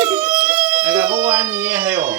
내가 뭐 아니 해요.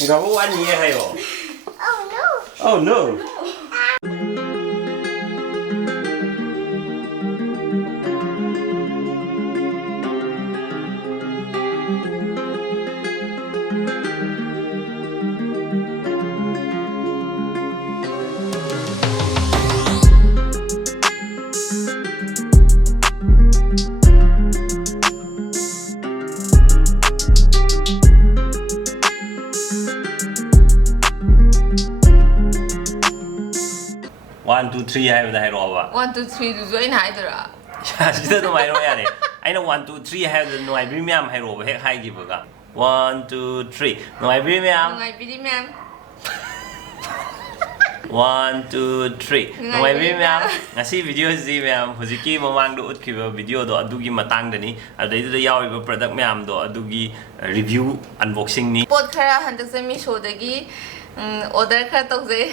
내가 뭐 아니 해요. Oh no. One, two, three hay là hay rồi ạ. 1, 2, 3 du dối nãy rồi ạ. 야, 진짜 너 많이 해야 돼. I know 1, 2, 3 hay là ngoài premium hay rồi hết hay gì vậy cả. 1, 2, 3 ngoài premium. Ngoài premium. 1, 2, 3 ngoài premium. Ngasi video gì ma'am? Houjiki mamang do utki video do adugi matang dani. Adai do yaw iba product ma'am do adugi review unboxing ni. Pot khara handak sa Meesho dagi order khara tawjay.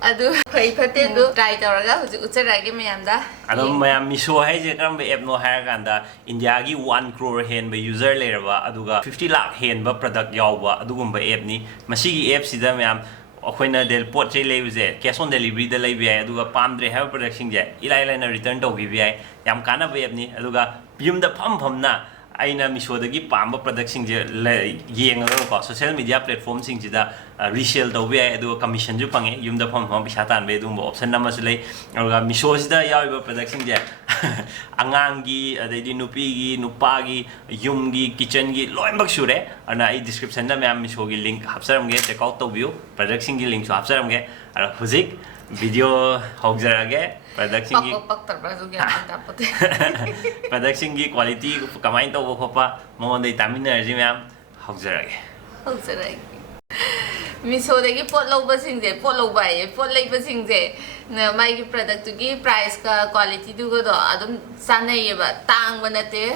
Adu phai phate do try tawraga hujik ucharagi mayam da. Ado mayam Meesho hai je karam app no hai ganda India gi 1 crore hen ba user leraba aduga 50 lakh hen ba product yawba adugumba app ni. Masigi app sida mayam अखोइना डेल पोट चे लेबजे cash on delivery द लेबि आय अदुगा पामद्रे हैव प्रोडक्शन जे इलाइ लाइना रिटर्न तौ बिबि आय याम काना बेबनि अदुगा युम द फमना आइना Meesho दगी पाम प्रोडक्शन जे येंगरो को सोशल मीडिया प्लेटफॉर्म सिंग जिदा रीसेल तौ बि आय अदुगा कमीशन जु पंगे युम द फम पिसा तान बे दुम ऑप्शन नम सु ले अदुगा Meesho सिदा याव प्रोडक्शन जे अंगांगी अदैदि नुपीगी नुपागी युमगी किचनगी लोइमक सुरे अना आई डिस्क्रिप्शन ना मैम Meesho की लिंक हापसरमगे चेक आउट तौबियो प्रोडक्शन की लिंक सु हापसरमगे अरा हुजिक वीडियो होगजरागे प्रोडक्शन की प्रोडक्शन की क्वालिटी कमाइन तौबो खोपा मोंदे तामिनरजी ma'am होगजरागे Meesho dagi pot lawba singje pot lawba ye pot leiba singje na mai gi product gi price ka quality du go do adum sanai ba tang ba nate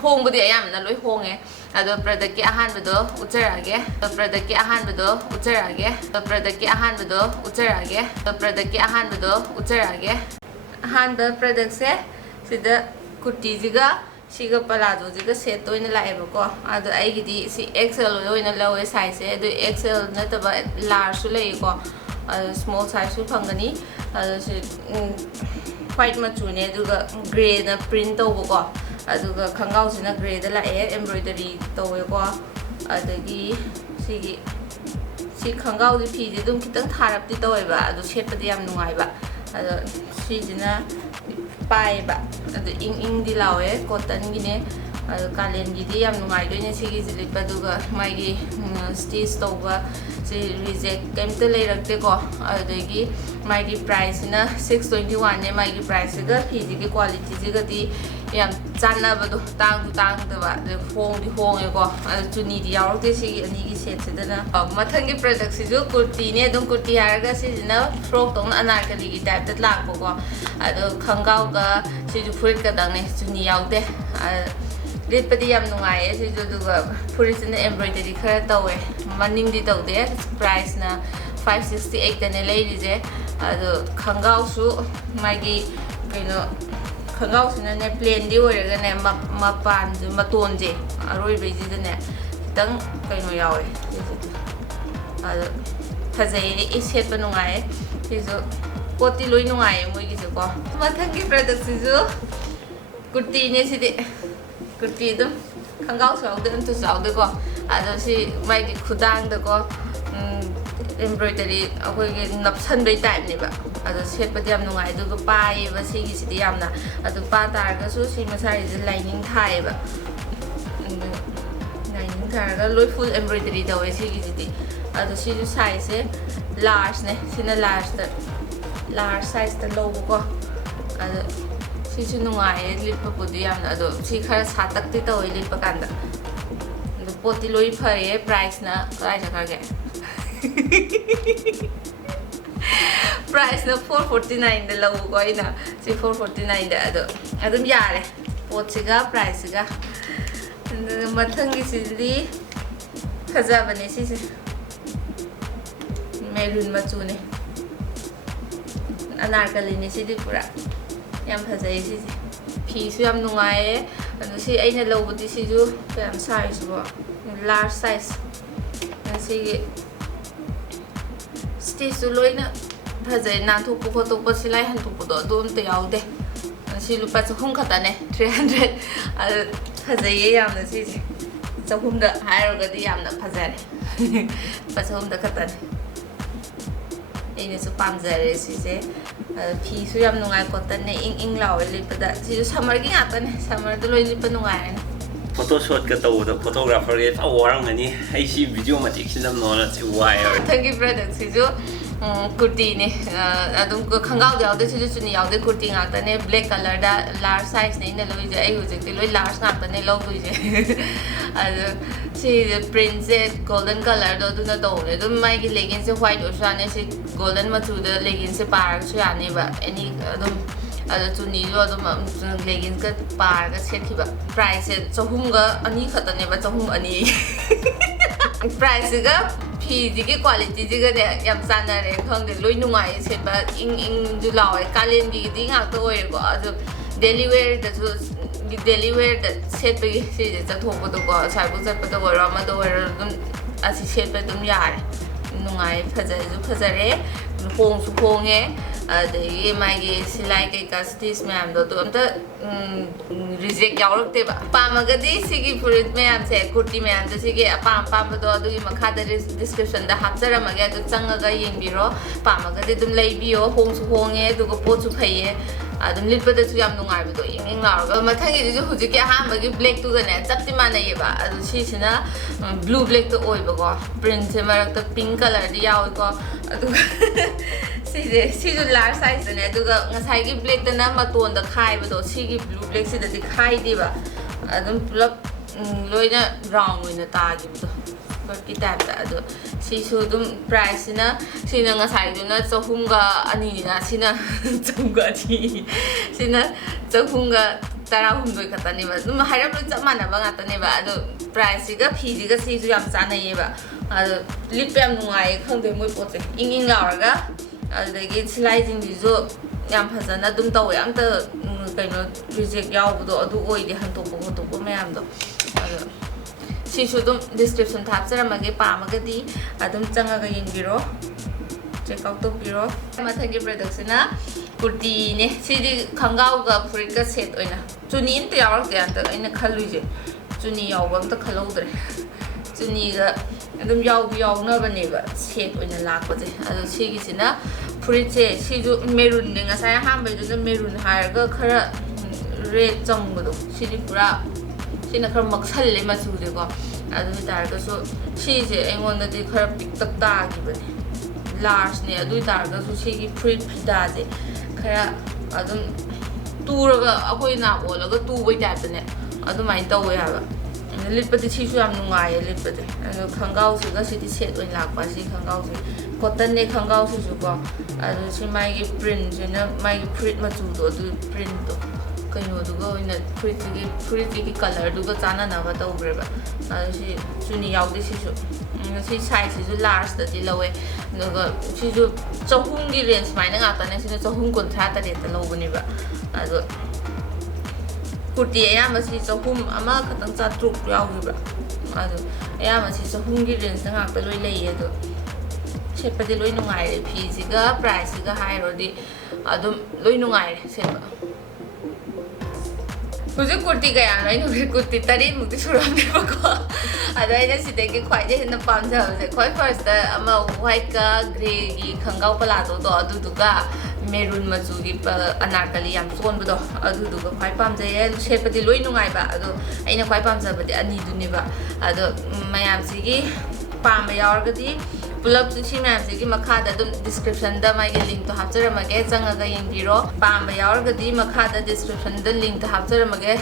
hong bu de ayam na loi hong e ado product ki ahan ba do utarage product ki ahan ba do utarage product ki ahan ba do utarage product ki ahan ba do utarage ahan ba product se sida kurti jiga siga palazzo jiga set oina lae ba ko ado ai gi di si XL oina lowe size e do XL na ta ba large su lei ko small size su phangani ado si white machu ne duga gray na print to ko aduga khangau sina gray da lae embroidery to ko adagi si khangau di phi di dum kitang tharap ti toy ba adu set pa di yam nungai ba ado si jina pai ba adu ing di lawe cotton gi ne kalen gi di yam nungai do ne si gi jili pa duga mai gi stitch to ba si reject kem te lei rakte ko adagi mai gi price na 621 ne mai gi price ga phi ji gi quality ji ga di yam channa ba do tang da ba de hong di hong e ko chuni di yaw te si ani gi set se da na mathang gi product si jo kurti ne dum kurti har ga si na frock tong anarkali gi type da lak ko ado khangau ga si ju furit ka dang ne chuni yaw de lit pa di yam nungai e si jo du ga furit ne embroidery khara tawe maning di taw de price na 568 da ne lei di je ado khangau su mai gi kaino khangau sina ne plain di oiraga ne mapan ju maton je aroi be ji ne kitang kaino yawe ado thajai e set pa nungai si jo poti loi nungai moi gi ko mathang gi product si jo kurti ne si de kurti dum khangau sau de antu sau de ko ado si mai gi khudang de ko embroidery akoi ge napsan bei type ne ba ado set pa diam nungai du ko pai ba si gi si diam na ado pa tar ga su si masai je lining thai ba lining thar ga loi full embroidery da we si gi si ado si ju size large ne sina large size da low ko ado si ju nungai lip pa pu diam na ado si khara sa tak ti ta we lip pa kan da ado poti loi phai price na kai ja ka ge price na 449 da lagu ko ina si 449 da ado adum yare pot siga price siga mathang gi sidi khaja bane si maroon machu ne ꯑꯅꯥꯔꯀꯂꯤꯅꯤ ꯁꯤꯗꯤ ꯄꯨꯔꯥ ꯌꯥꯝ ꯐꯖꯩ ꯁꯤꯁꯦ ꯐꯤꯁꯨ ꯌꯥꯝ ꯅꯨꯡꯉꯥꯏꯌꯦ ꯑꯗꯣ ꯁꯤ ꯑꯩꯅ ꯂꯧꯕꯗꯤ ꯁꯤꯁꯨ ꯀꯌꯥꯝ ꯁꯥꯏꯖꯁꯤꯕꯣ ꯂꯥꯔꯖ ꯁꯥꯏꯖ ꯁꯤꯒꯤ ꯁ꯭ꯇꯤꯆꯁꯨ ꯂꯣꯏꯅ ꯐꯖꯩ ꯅꯥꯟꯊꯣꯛꯄ ꯈꯣꯠꯇꯣꯛꯄ ꯁꯤꯂꯥꯏ ꯍꯟꯗꯣꯛꯄꯗꯣ ꯑꯗꯨ ꯑꯝꯇ ꯌꯥꯎꯗꯦ ꯁꯤ ꯂꯨꯄꯥ 300 ꯈꯛꯇꯅꯦ 300 ꯑꯗꯣ ꯐꯖꯩꯌꯦ ꯌꯥꯝꯅ ꯁꯤꯁꯦ 300ꯗ ꯍꯥꯏꯔꯒꯗꯤ ꯌꯥꯝꯅ ꯐꯖꯔꯦ ꯂꯨꯄꯥ 300 ꯈꯛꯇꯅꯦ ꯑꯩꯅꯁꯨ ꯄꯥꯝꯖꯔꯦ ꯁꯤꯁꯦ ꯐꯤꯁꯨ ꯌꯥꯝ ꯅꯨꯡꯉꯥꯏ ꯀꯣꯇꯟꯅꯦ ꯏꯪ ꯂꯥꯎꯋꯦ ꯂꯤꯠꯄꯗ ꯁꯤꯁꯨ ꯁꯝꯃꯔꯒꯤ ꯉꯥꯛꯇꯅꯦ ꯁꯝꯃꯔꯗ ꯂꯣꯏ ꯂꯤꯠꯄ ꯅꯨꯡꯉꯥꯏꯔꯅꯤ ꯐꯣꯇꯣ ꯁꯣꯠꯀ ꯇꯧꯕꯗ ꯐꯣꯇꯣꯒ꯭ꯔꯥꯐꯔꯒꯤ ꯐꯥꯎ ꯋꯥꯔꯝꯒꯅꯤ ꯑꯩ ꯁꯤ ꯚꯤꯗꯤꯑꯣ ꯃꯇꯦꯛ ꯁꯤꯜꯂꯝꯅꯣꯅ ꯁꯤ ꯋꯥꯏꯌꯦꯕ ꯃꯊꯪꯒꯤ ꯄ꯭ꯔꯗꯛꯁꯤꯁꯨ ꯀꯨꯔꯇꯤꯅꯦ ꯑꯗꯨꯝ ꯈꯪꯒꯥꯎꯗ ꯌꯥꯎꯗꯦ ꯁꯤꯁꯨ ꯆꯨꯅꯤ ꯌꯥꯎꯗꯦ ꯀꯨꯔꯇꯤ ꯉꯥꯛꯇꯅꯦ ꯕ꯭ꯂꯦꯛ ꯀꯂꯔꯗ ꯂꯥꯔꯖ ꯁꯥꯏꯖꯅꯦ ꯑꯩꯅ ꯂꯧꯔꯤꯁꯦ ꯑꯩ ꯍꯧꯖꯤꯛꯇꯤ ꯂꯣꯏ ꯂꯥꯔꯖ ꯉꯥꯛꯇꯅꯦ ꯂꯧꯗꯣꯏꯁꯦ ꯑꯗꯣ ꯁꯤꯁꯦ ꯄ꯭ꯔꯤꯟꯁꯦ ꯒꯣꯜꯗꯟ ꯀꯂꯔꯗꯣ ꯑꯗꯨꯅ ꯇꯧꯕꯅꯦ ꯑꯗꯨꯝ ꯃꯥꯒꯤ ꯂꯦꯒꯤꯟꯁꯦ ꯋꯥꯏꯠ ꯑꯣꯏꯔꯁꯨ ꯌꯥꯅꯤ ꯁꯤ ꯒꯣꯜꯗꯟ ꯃꯆꯨꯗ ꯂꯦꯒꯤꯟꯁꯦ ꯄꯥꯔꯒꯁꯨ ꯌꯥꯅꯦꯕ ꯑꯦꯅꯤ ꯑꯗꯨꯝ ꯑꯗꯣ ꯆꯨꯅꯤꯁꯨ ꯑꯗꯨꯝ ꯂꯦꯒꯤꯟꯁꯀ ꯄꯥꯔꯒ ꯁꯦꯠꯈꯤꯕ ꯄ꯭ꯔꯥꯏꯁꯁꯦ 302 ꯈꯛꯇꯅꯦꯕ 302 ꯄ꯭ꯔꯥꯏꯁꯁꯤꯒ ꯐꯤꯁꯤꯒꯤ ꯀ꯭ꯋꯥꯂꯤꯇꯤꯁꯤꯒꯅꯦ ꯌꯥꯝ ꯆꯥꯟꯅꯔꯦ ꯈꯪꯗꯦ ꯂꯣꯏ ꯅꯨꯡꯉꯥꯏꯌꯦ ꯁꯦꯠꯄ ꯏꯪꯁꯨ ꯂꯥꯎꯋꯦ ꯀꯥꯂꯦꯟꯒꯤꯗꯤ ꯉꯥꯛꯇ ꯑꯣꯏꯔꯦꯀꯣ ꯑꯗꯣ ꯗꯦꯂꯤ ꯋꯦꯌꯔꯗꯁꯨ ꯗꯦꯂꯤ ꯋꯦꯌꯔꯗ ꯁꯦꯠꯄꯒꯤ ꯁꯤꯁꯦ ꯆꯠꯊꯣꯛꯄꯗꯀꯣ ꯑꯁ꯭ꯋꯥꯏꯐꯥꯎ ꯆꯠꯄꯗ ꯑꯣꯏꯔꯣ ꯑꯃꯗ ꯑꯣꯏꯔꯣ ꯑꯗꯨꯝ ꯑꯁꯤ ꯁꯦꯠꯄ ꯑꯗꯨꯝ ꯌꯥꯔꯦ ꯅꯨꯡꯉꯥꯏ ꯐꯖꯔꯁꯨ ꯐꯖꯔꯦ ꯍꯣꯡꯁꯨ ꯍꯣꯡꯉꯦ ꯑꯗꯒꯤ ꯃꯥꯒꯤ ꯁꯤꯂꯥꯏ ꯀꯩꯀꯥ ꯁ꯭ꯇꯤꯆ ꯃꯌꯥꯝꯗꯣ ꯑꯗꯨ ꯑꯝꯇ ꯔꯤꯖꯦꯛ ꯌꯥꯎꯔꯛꯇꯦꯕ ꯄꯥꯝꯃꯒꯗꯤ ꯁꯤꯒꯤ ꯐꯨꯔꯤꯠ ꯃꯌꯥꯝꯁꯦ ꯀꯨꯔꯇꯤ ꯃꯌꯥꯝꯁꯦ ꯁꯤꯒꯤ ꯑꯄꯥꯝꯕꯗꯣ ꯑꯗꯨꯒꯤ ꯃꯈꯥꯗ ꯗꯤꯁꯀ꯭ꯔꯤꯞꯁꯟꯗ ꯍꯥꯞꯆꯔꯝꯃꯒꯦ ꯑꯗꯨ ꯆꯪꯉꯒ ꯌꯦꯡꯕꯤꯔꯣ ꯄꯥꯝꯃꯒꯗꯤ ꯑꯗꯨꯝ ꯂꯩꯕꯤꯌꯣ ꯍꯣꯡꯁꯨ ꯍꯣꯡꯉꯦ ꯑꯗꯨꯒ ꯄꯣꯠꯁꯨ ꯐꯩꯌꯦ ꯑꯗꯨꯝ ꯂꯤꯠꯄꯗꯁꯨ ꯌꯥꯝ ꯅꯨꯡꯉꯥꯏꯕꯗꯣ ꯏꯪ ꯂꯥꯎꯔꯒ ꯃꯊꯪꯒꯤꯗꯨꯁꯨ ꯍꯧꯖꯤꯛꯀꯤ ꯑꯍꯥꯟꯕꯒꯤ ꯕ꯭ꯂꯦꯛꯇꯨꯒꯅꯦ ꯆꯞꯇꯤ ꯃꯥꯟꯅꯩꯌꯦꯕ ꯑꯗꯨ ꯁꯤꯁꯤꯅ ꯕ꯭ꯂꯨ ꯕ꯭ꯂꯦꯛꯇ ꯑꯣꯏꯕꯀꯣ ꯄ꯭ꯔꯤꯟꯁꯦ ꯃꯔꯛꯇ ꯄꯤꯡ ꯀꯂꯔꯗꯤ ꯌꯥꯎꯏꯀꯣ ꯑꯗꯨꯒ ꯁꯤꯁꯨ ꯂꯥꯔꯖ ꯁꯥꯏꯖꯇꯅꯦ ꯑꯗꯨꯒ ꯉꯁꯥꯏꯒꯤ ꯕ꯭ꯂꯦꯛꯇꯅ ꯃꯇꯣꯟꯗ ꯈꯥꯏꯕꯗꯣ ꯁꯤꯒꯤ ꯕ꯭ꯂꯨ ꯕ꯭ꯂꯦꯛꯁꯤꯗꯗꯤ ꯈꯥꯏꯗꯦꯕ ꯑꯗꯨꯝ ꯄꯨꯂꯞ ꯂꯣꯏꯅ ꯔꯥꯎꯟ ꯑꯣꯏꯅ ꯇꯥꯈꯤꯕꯗꯣ ꯕꯔꯠꯀꯤ ꯇꯥꯏꯞꯇ ꯑꯗꯣ ꯁꯤꯁꯨ ꯑꯗꯨꯝ ꯄ꯭ꯔꯥꯏꯁꯁꯤꯅ ꯁꯤꯅ ꯉꯁꯥꯏꯗꯨꯅ 302ꯅꯤꯗꯅ ꯁꯤꯅ 302 ꯁꯤꯅ 318 ꯈꯛꯇꯅꯦꯕ ꯑꯗꯨꯝ ꯍꯥꯏꯔꯞ ꯆꯞ ꯃꯥꯟꯅꯕ ꯉꯥꯛꯇꯅꯦꯕ ꯑꯗꯣ ꯄ꯭ꯔꯥꯏꯁꯁꯤꯒ ꯐꯤꯁꯤꯒ ꯁꯤꯁꯨ ꯌꯥꯝ ꯆꯥꯟꯅꯩꯌꯦꯕ ꯑꯗꯣ ꯂꯤꯠꯄ ꯌꯥꯝ ꯅꯨꯡꯉꯥꯏꯌꯦ ꯈꯪꯗꯦ ꯃꯣꯏ ꯄꯣꯠꯁꯦ ꯏꯪ ꯂꯥꯎꯔꯒ ꯑꯗꯨꯗꯒꯤ ꯁꯤꯂꯥꯏꯁꯤꯡꯁꯤꯁꯨ ꯌꯥꯝ ꯐꯖꯅ ꯑꯗꯨꯝ ꯇꯧꯋꯦ ꯑꯝꯇ ꯀꯩꯅꯣ ꯔꯤꯖꯦꯛ ꯌꯥꯎꯕꯗꯣ ꯑꯗꯨ ꯑꯣꯏꯗꯦ ꯍꯟꯇꯣꯛꯄ ꯈꯣꯠꯇꯣꯛꯄ ꯃꯌꯥꯝꯗꯣ ꯑꯗꯣ ꯁꯤꯁꯨ ꯑꯗꯨꯝ ꯗꯤꯁꯀ꯭ꯔꯤꯞꯁꯟ ꯍꯥꯞꯆꯔꯝꯃꯒꯦ ꯄꯥꯝꯃꯒꯗꯤ ꯑꯗꯨꯝ ꯆꯪꯉꯒ ꯌꯦꯡꯕꯤꯔꯣ ꯆꯦꯛ ꯑꯥꯎꯠ ꯇꯧꯕꯤꯔꯣ ꯃꯊꯪꯒꯤ ꯄ꯭ꯔꯗꯛꯁꯤꯅ ꯀꯨꯔꯇꯤꯅꯦ ꯁꯤꯗꯤ ꯈꯪꯒꯥꯎꯒ ꯐꯨꯔꯤꯠꯀ ꯁꯦꯠ ꯑꯣꯏꯅ ꯆꯨꯅꯤ ꯑꯝꯇ ꯌꯥꯎꯔꯛꯇꯦ ꯍꯟꯗꯛ ꯑꯩꯅ ꯈꯜꯂꯨꯏꯁꯦ ꯆꯨꯅꯤ ꯌꯥꯎꯕ ꯑꯝꯇ ꯈꯜꯍꯧꯗ꯭ꯔꯦ ꯆꯨꯅꯤꯒ ꯑꯗꯨꯝ ꯌꯥꯎꯅꯕꯅꯦꯕ ꯁꯦꯠ ꯑꯣꯏꯅ ꯂꯥꯛꯄꯁꯦ ꯑꯗꯣ ꯁꯤꯒꯤꯁꯤꯅ ꯐꯨꯔꯤꯠꯁꯦ ꯁꯤꯁꯨ ꯃꯦꯔꯨꯟꯅꯦ ꯉꯁꯥꯏ ꯑꯍꯥꯟꯕꯩꯗꯨꯅ ꯃꯦꯔꯨꯟ ꯍꯥꯏꯔꯒ ꯈꯔ ꯔꯦഡ് ꯆꯪꯕꯗꯣ ꯁꯤꯗꯤ ꯄꯨꯔꯥ ꯁꯤꯅ ꯈꯔ ꯃꯛꯁꯜꯂꯦ ꯃꯆꯨꯁꯦꯀꯣ ꯑꯗꯨ ꯑꯣꯏꯇꯥꯔꯒꯁꯨ ꯁꯤꯁꯦ ꯑꯩꯉꯣꯟꯗꯗꯤ ꯈꯔ ꯄꯤꯛꯇꯛ ꯇꯥꯈꯤꯕꯅꯦ ꯂꯥꯔꯖꯅꯦ ꯑꯗꯨ ꯑꯣꯏꯇꯥꯔꯒꯁꯨ ꯁꯤꯒꯤ ꯐꯨꯔꯤꯠ ꯐꯤꯗꯥꯁꯦ ꯈꯔ ꯑꯗꯨꯝ ꯇꯨꯔꯒ ꯑꯩꯈꯣꯏ ꯅꯥꯞ ꯑꯣꯜꯂꯒ ꯇꯨꯕꯩ ꯇꯥꯏꯞꯇꯅꯦ ꯑꯗꯨꯃꯥꯏꯅ ꯇꯧꯋꯦ ꯍꯥꯏꯕ ꯂꯤꯠꯄꯗꯤ ꯁꯤꯁꯨ ꯌꯥꯝ ꯅꯨꯡꯉꯥꯏꯌꯦ ꯂꯤꯠꯄꯗꯤ ꯑꯗꯣ ꯈꯪꯒꯥꯎꯁꯤꯒ ꯁꯤꯗꯤ ꯁꯦꯠ ꯑꯣꯏꯅ ꯂꯥꯛꯄ ꯁꯤ ꯈꯪꯒꯥꯎꯁꯦ ꯀꯣꯇꯟꯅꯦ ꯈꯪꯒꯥꯎꯁꯤꯁꯨꯀꯣ ꯑꯗꯨ ꯁꯤ ꯃꯥꯒꯤ ꯄ꯭ꯔꯤꯟꯁꯤꯅ ꯃꯥꯒꯤ ꯐꯨꯔꯤꯠ ꯃꯆꯨꯗꯣ ꯑꯗꯨ ꯄ꯭ꯔꯤꯟꯇꯣ ꯀꯩꯅꯣꯗꯨꯒ ꯑꯣꯏꯅ ꯐꯨꯔꯤꯠꯇꯨꯒꯤ ꯀꯂꯔꯗꯨꯒ ꯆꯥꯟꯅꯅꯕ ꯇꯧꯈ꯭ꯔꯦꯕ ꯑꯗꯨ ꯁꯤ ꯆꯨꯅꯤ ꯌꯥꯎꯗꯦ ꯁꯤꯁꯨ ꯁꯤ ꯁꯥꯏꯖꯁꯤꯁꯨ ꯂꯥꯔꯖꯇꯗꯤ ꯂꯧꯋꯦ ꯑꯗꯨꯒ ꯁꯤꯁꯨ 300ꯒꯤ ꯔꯦꯟꯖ ꯁꯨꯃꯥꯏꯅ ꯉꯥꯛꯇꯅꯦ ꯁꯤꯅ 339ꯇ ꯂꯧꯕꯅꯦꯕ ꯑꯗꯣ ꯀꯨꯔꯇꯤ ꯑꯌꯥꯝꯕꯁꯤ 300 ꯑꯃꯈꯛꯇꯪ 400 ꯌꯥꯎꯈꯤꯕ꯭ꯔꯥ ꯑꯗꯣ ꯑꯌꯥꯝꯕꯁꯤ 300ꯒꯤ ꯔꯦꯟꯖꯇ ꯉꯥꯛꯇ ꯂꯣꯏ ꯂꯩꯌꯦ ꯑꯗꯣ ꯁꯦꯠꯄꯗꯤ ꯂꯣꯏ ꯅꯨꯡꯉꯥꯏꯔꯦ ꯐꯤꯁꯤꯒ ꯄ꯭ꯔꯥꯏꯁꯁꯤꯒ ꯍꯥꯏꯔꯨꯔꯗꯤ ꯑꯗꯨꯝ ꯂꯣꯏ ꯅꯨꯡꯉꯥꯏꯔꯦ ꯁꯦꯠꯄ ꯍꯧꯖꯤꯛ ꯀꯨꯔꯇꯤ ꯀꯌꯥꯅꯣ ꯑꯩꯅ ꯍꯧꯖꯤꯛ ꯀꯨꯔꯇꯤ 3ꯃꯨꯛꯇꯤ ꯁꯨꯔꯝꯃꯦꯕꯀꯣ ꯑꯗꯣ ꯑꯩꯅ ꯁꯤꯗꯒꯤ ꯈ꯭ꯋꯥꯏꯗꯒꯤ ꯍꯦꯟꯅ ꯄꯥꯝꯖꯕꯁꯦ ꯈ꯭ꯋꯥꯏ ꯐꯥꯔꯁꯇ ꯑꯃ ꯋꯥꯏꯠꯀ ꯒ꯭ꯔꯦꯒꯤ ꯈꯪꯒꯥꯎ ꯄꯂꯥꯖꯣꯗꯣ ꯑꯗꯨꯗꯨꯒ ꯃꯦꯔꯨꯟ ꯃꯆꯨꯒꯤ ꯑꯅꯥꯔꯀꯂꯤ ꯌꯥꯝ ꯆꯣꯟꯕꯗꯣ ꯑꯗꯨꯗꯨꯒ ꯈ꯭ꯋꯥꯏ ꯄꯥꯝꯖꯩꯌꯦ ꯁꯦꯠꯄꯗꯤ ꯂꯣꯏ ꯅꯨꯡꯉꯥꯏꯕ ꯑꯗꯣ ꯑꯩꯅ ꯈ꯭ꯋꯥꯏ ꯄꯥꯝꯖꯕꯗꯤ ꯑꯅꯤꯗꯨꯅꯦꯕ ꯑꯗꯣ ꯃꯌꯥꯝꯁꯤꯒꯤ ꯄꯥꯝꯕ ꯌꯥꯎꯔꯒꯗꯤ ꯄꯨꯂꯞ ꯁꯤ ꯃꯌꯥꯝꯁꯤꯒꯤ ꯃꯈꯥꯗ ꯑꯗꯨꯝ ꯗꯤꯁꯀ꯭ꯔꯤꯞꯁꯟꯗ ꯃꯥꯒꯤ ꯂꯤꯡꯛꯇꯣ ꯍꯥꯞꯆꯔꯝꯃꯒꯦ ꯆꯪꯉꯒ ꯌꯦꯡꯕꯤꯔꯣ ꯄꯥꯝꯕ ꯌꯥꯎꯔꯒꯗꯤ ꯃꯈꯥꯗ ꯗꯤꯁꯀ꯭ꯔꯤꯞꯁꯟꯗ ꯂꯤꯡꯛꯇꯣ ꯍꯥꯞꯆꯔꯝꯃꯒꯦ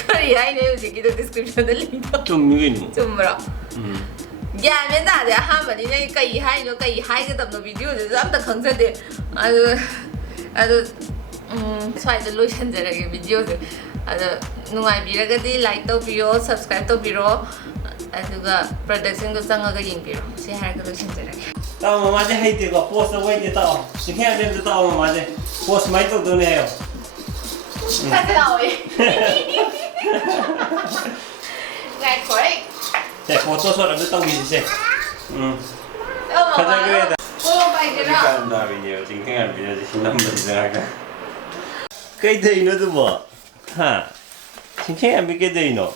ꯀꯔꯤ ꯍꯥꯏꯅꯣ ꯍꯧꯖꯤꯛꯀꯤꯗꯣ ꯗꯤꯁꯀ꯭ꯔꯤꯞꯁꯟꯗ ꯂꯤꯡꯛꯇꯣ ꯆꯨꯝꯃꯤ ꯀꯩꯅꯣ ꯆꯨꯝꯕ꯭ꯔꯣ ꯒ꯭ꯌꯥꯟ ꯃꯦꯟ ꯇꯥꯗꯦ ꯑꯍꯥꯟꯕꯅꯤꯅ ꯑꯩ ꯀꯩ ꯍꯥꯏꯅꯣ ꯀꯩ ꯍꯥꯏꯒꯗꯕꯅꯣ ꯚꯤꯗꯤꯑꯣꯗꯨꯁꯨ ꯑꯝꯇ ꯈꯪꯖꯗꯦ ꯑꯗꯨ ꯁ꯭ꯋꯥꯏꯗ ꯂꯣꯏꯁꯟꯖꯔꯒꯦ ꯚꯤꯗꯤꯑꯣꯁꯦ ꯑꯗꯣ ꯅꯨꯡꯉꯥꯏꯕꯤꯔꯒꯗꯤ ꯂꯥꯏꯛ ꯇꯧꯕꯤꯌꯣ ꯁꯕꯁꯀ꯭ꯔꯥꯏꯕ ꯇꯧꯕꯤꯔꯣ ꯑꯗꯨꯒ ꯄ꯭ꯔꯗꯛꯁꯤꯡꯗꯣ ꯆꯪꯉꯒ ꯌꯦꯡꯕꯤꯔꯣ ꯁꯤ ꯍꯥꯏꯔꯒ ꯂꯣꯏꯁꯟꯖꯔꯒꯦ ꯇꯥꯎ ꯃꯃꯥꯁꯦ ꯍꯩꯇꯦꯀꯣ ꯄꯣꯁꯇ ꯑꯣꯏꯗꯦ ꯇꯥꯎ ꯆꯤꯡꯈꯩ ꯑꯝꯇ ꯇꯥꯎ ꯃꯃꯥꯁꯦ ꯄꯣꯁ ꯁꯨꯃꯥꯏꯅ ꯇꯧꯗꯣꯏꯅꯦ ꯍꯥꯏꯌꯣ Thật rồi. Ngài khỏi. 자, 포토 숏 한번 당기시죠. Đâu mà 가자 bà. Cô bày cái đó. Kan dawinya chingkengan bisa disinam berjaga. Kai dei no tu bo. Ha. Chingkengan bi kai dei no.